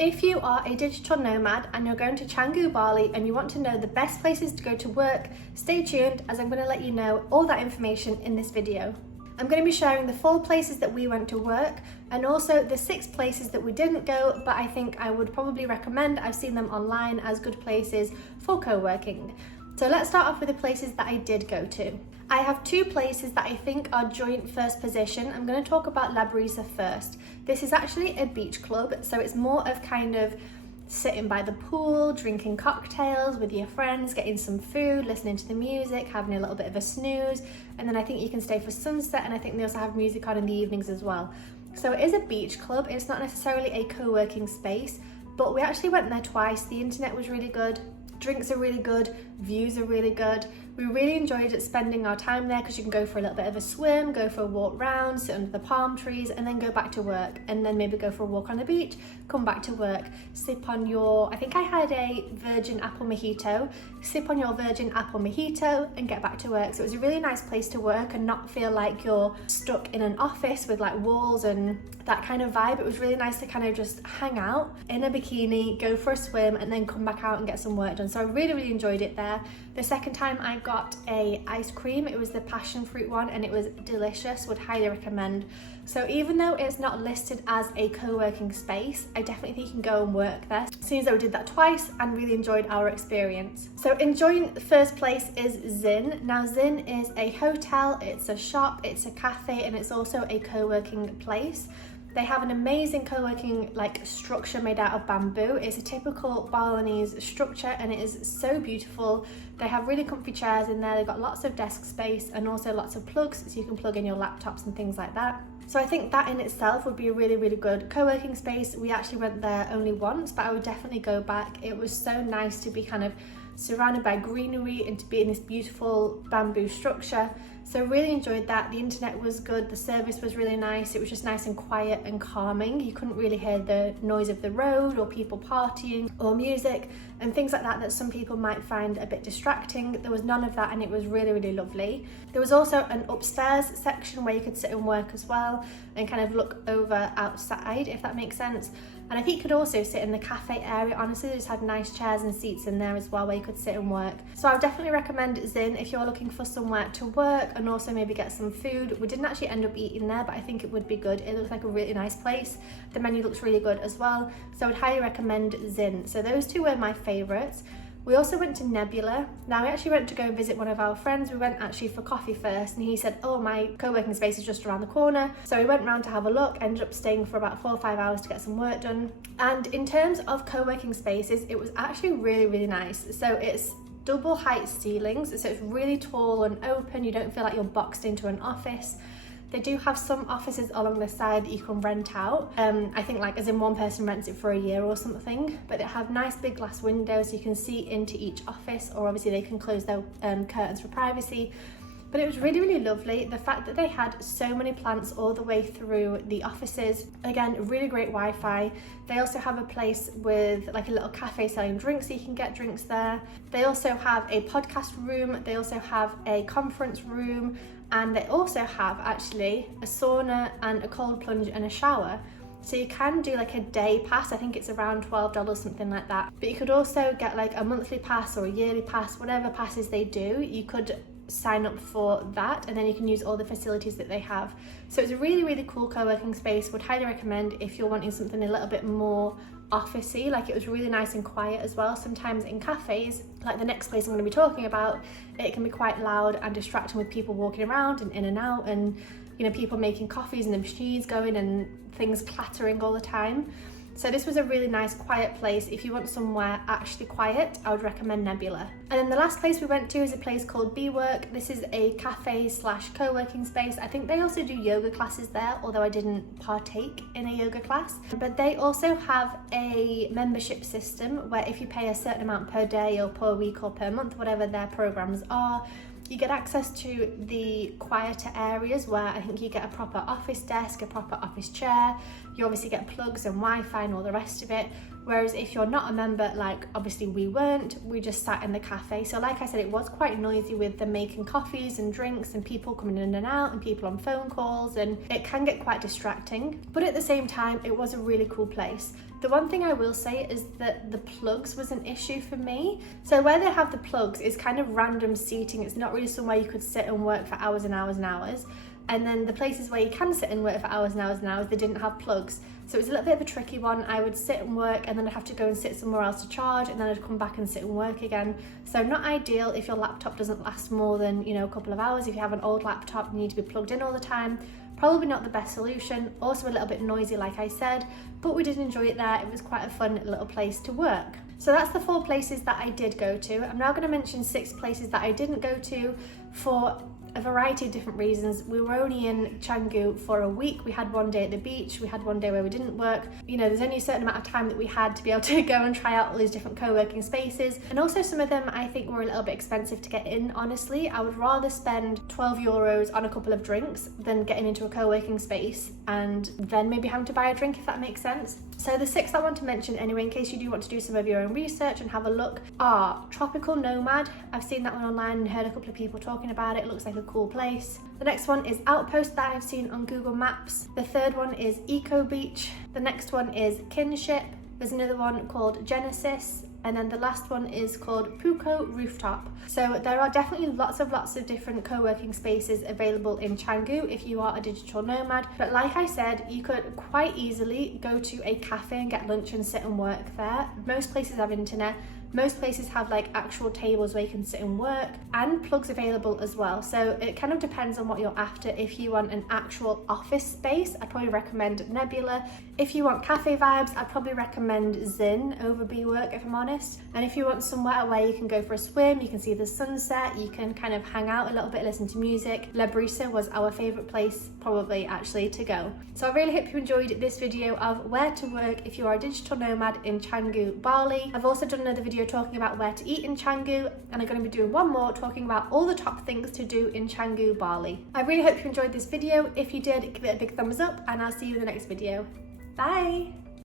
If you are a digital nomad and you're going to Canggu, Bali, and you want to know the best places to go to work, stay tuned as I'm going to let you know all that information in this video. I'm going to be sharing the 4 places that we went to work and also the 6 places that we didn't go, but I think I would probably recommend. I've seen them online as good places for co-working. So let's start off with the places that I did go to. I have 2 places that I think are joint first position. I'm going to talk about Brisa first. This is actually a beach club, so it's more of kind of sitting by the pool, drinking cocktails with your friends, getting some food, listening to the music, having a little bit of a snooze, and then I think you can stay for sunset, and I think they also have music on in the evenings as well. So it is a beach club. It's not necessarily a co-working space, but we actually went there twice. The internet was really good, drinks are really good, views are really good. We really enjoyed spending our time there because you can go for a little bit of a swim, go for a walk round, sit under the palm trees, and then go back to work, and then maybe go for a walk on the beach, come back to work, sip on your, I think I had a virgin apple mojito, sip on your virgin apple mojito and get back to work. So it was a really nice place to work and not feel like you're stuck in an office with like walls and that kind of vibe. It was really nice to kind of just hang out in a bikini, go for a swim, and then come back out and get some work done. So I really enjoyed it there. The second time I got a ice cream, it was the passion fruit one, and it was delicious. Would highly recommend. So even though it's not listed as a co-working space, I definitely think you can go and work there. Seems though we did that twice and really enjoyed our experience. So enjoying the first place is Zin. Now Zin is a hotel, it's a shop, it's a cafe, and it's also a co-working place. They have an amazing co-working structure made out of bamboo. It's a typical Balinese structure and it is so beautiful. They have really comfy chairs in there. They've got lots of desk space and also lots of plugs so you can plug in your laptops and things like that. So I think that in itself would be a really good co-working space. We actually went there only once, but I would definitely go back. It was so nice to be kind of surrounded by greenery and to be in this beautiful bamboo structure. So really enjoyed that. The internet was good, the service was really nice. It was just nice and quiet and calming. You couldn't really hear the noise of the road or people partying or music and things like that some people might find a bit distracting. There was none of that and it was really lovely. There was also an upstairs section where you could sit and work as well and kind of look over outside, if that makes sense. And I think you could also sit in the cafe area. Honestly, they just had nice chairs and seats in there as well where you could sit and work. So I would definitely recommend Zin if you're looking for somewhere to work and also maybe get some food. We didn't actually end up eating there, but I think it would be good. It looks like a really nice place. The menu looks really good as well. So I would highly recommend Zin. So those 2 were my favorites. We also went to Nebula. Now we actually went to go and visit one of our friends. We went actually for coffee first and he said, oh, my co-working space is just around the corner. So we went round to have a look, ended up staying for about 4 or 5 hours to get some work done. And in terms of co-working spaces, it was actually really nice. So it's double height ceilings, so it's really tall and open. You don't feel like you're boxed into an office. They do have some offices along the side that you can rent out. I think as in one person rents it for a year or something, but they have nice big glass windows so you can see into each office, or obviously they can close their curtains for privacy. But it was really lovely. The fact that they had so many plants all the way through the offices. Again, really great Wi-Fi. They also have a place with a little cafe selling drinks, so you can get drinks there. They also have a podcast room. They also have a conference room. And they also have actually a sauna and a cold plunge and a shower. So you can do a day pass. I think it's around $12, something like that. But you could also get a monthly pass or a yearly pass, whatever passes they do. You could sign up for that and then you can use all the facilities that they have. So it's a really cool co-working space. Would highly recommend if you're wanting something a little bit more officey. It was really nice and quiet as well. Sometimes in cafes, like the next place I'm going to be talking about, it can be quite loud and distracting with people walking around and in and out, and people making coffees and the machines going and things clattering all the time. So this was a really nice quiet place. If you want somewhere actually quiet, I would recommend Nebula. And then the last place we went to is a place called Work. This is a cafe / co-working space. I think they also do yoga classes there, although I didn't partake in a yoga class. But they also have a membership system where if you pay a certain amount per day or per week or per month, whatever their programs are, you get access to the quieter areas where I think you get a proper office desk, a proper office chair. you obviously get plugs and Wi-Fi and all the rest of it. Whereas if you're not a member, like obviously we weren't, we just sat in the cafe. So like I said, it was quite noisy with them making coffees and drinks and people coming in and out and people on phone calls, and it can get quite distracting. But at the same time, it was a really cool place. The one thing I will say is that the plugs was an issue for me. So where they have the plugs is kind of random seating. It's not really somewhere you could sit and work for hours and hours and hours. And then the places where you can sit and work for hours and hours and hours, they didn't have plugs. So it was a little bit of a tricky one. I would sit and work and then I'd have to go and sit somewhere else to charge, and then I'd come back and sit and work again. So not ideal if your laptop doesn't last more than, a couple of hours. If you have an old laptop, you need to be plugged in all the time. Probably not the best solution. Also a little bit noisy, like I said, but we did enjoy it there. It was quite a fun little place to work. So that's the 4 places that I did go to. I'm now going to mention 6 places that I didn't go to for a variety of different reasons. We were only in Canggu for a week. We had one day at the beach, we had one day where we didn't work. There's only a certain amount of time that we had to be able to go and try out all these different co-working spaces. And also some of them I think were a little bit expensive to get in, honestly. I would rather spend 12 euros on a couple of drinks than getting into a co-working space and then maybe having to buy a drink, if that makes sense. So the 6 I want to mention anyway, in case you do want to do some of your own research and have a look, are Tropical Nomad. I've seen that one online and heard a couple of people talking about it. It looks like a cool place. The next one is Outpost, that I've seen on Google Maps. The third one is Eco Beach. The next one is Kinship. There's another one called Genesis. And then the last one is called Puko Rooftop. So there are definitely lots of different co-working spaces available in Canggu if you are a digital nomad. But like I said, you could quite easily go to a cafe and get lunch and sit and work there. Most places have internet. Most places have like actual tables where you can sit and work, and plugs available as well. So it kind of depends on what you're after. If you want an actual office space, I'd probably recommend Nebula. If you want cafe vibes, I'd probably recommend Zin over BeWork, if I'm honest. And if you want somewhere where you can go for a swim, you can see the sunset, you can kind of hang out a little bit, listen to music, Brisa was our favourite place probably actually to go. So I really hope you enjoyed this video of where to work if you are a digital nomad in Canggu, Bali. I've also done another video talking about where to eat in Canggu, and I'm going to be doing one more talking about all the top things to do in Canggu, Bali. I really hope you enjoyed this video. If you did, give it a big thumbs up, and I'll see you in the next video. Bye!